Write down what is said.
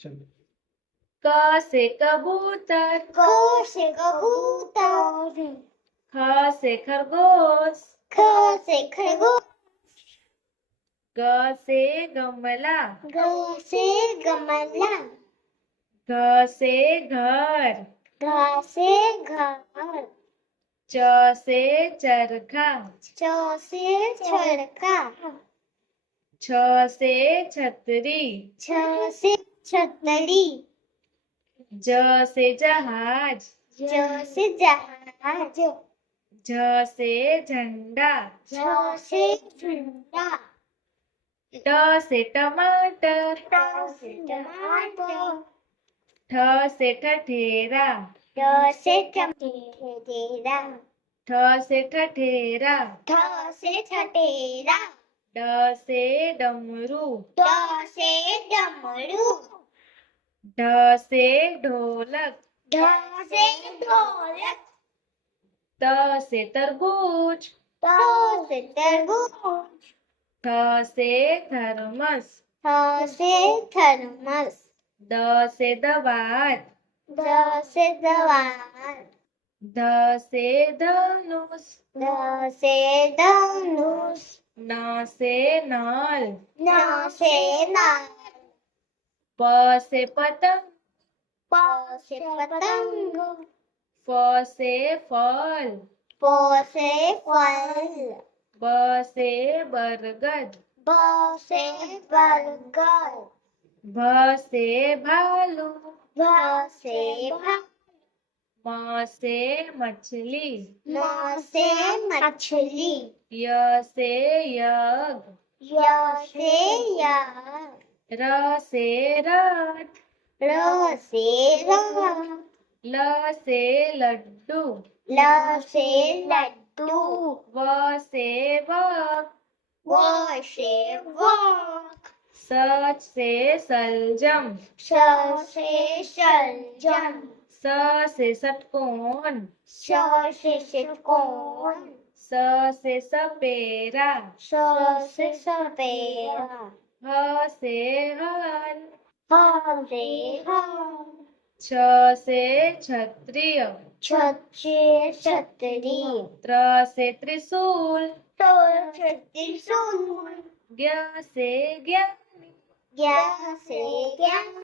चलो। क से कबूतर, क से कबूतर, ख से खरगोश, ख से खरगोश, ग से गमला, ग से गमला, घ से घर, घ से घर, च से चरखा, च से चरखा, छ से छतरी, छ से छतरी, ज से जहाज, ज से जहाज, झ से झंडा, झ से झंडा, ट से टमाटर, ट से टमाटर, ठ से ठठेरा, ठ से ठठेरा, ठ से ठठेरा, ठ से ठठेरा, ड से डमरू, ड से डमरू, ढ से ढोलक, ढ से ढोलक, त से तरबूज, त से तरबूज, थ से थर्मस, थ से थर्मस, द से दवात, द से दवात, ध से धनुष, ध से धनुष, न से नल, न से नल, प से पतंग, प से पतंग, फ से फल, फ से फल, ब से बरगद, ब से बरगद, भ से भालू, भ से भालू, म से मछली, म से मछली, य से यज्ञ, य से यज्ञ, र से रथ, र से रथ, ल से लड्डू, ल से लड्डू, व से वक, व से वक, स से सलजम, स से सलजम, स से षटकोण, स से षटकोण, स से सपेरा, स से सपेरा, ह से हल, ह से हल, छ से क्षत्रिय, छ से छतरी, त्र से त्रिशूल, त से त्रिशूल, ज्ञ से ज्ञानी, ज्ञ से ज्ञान,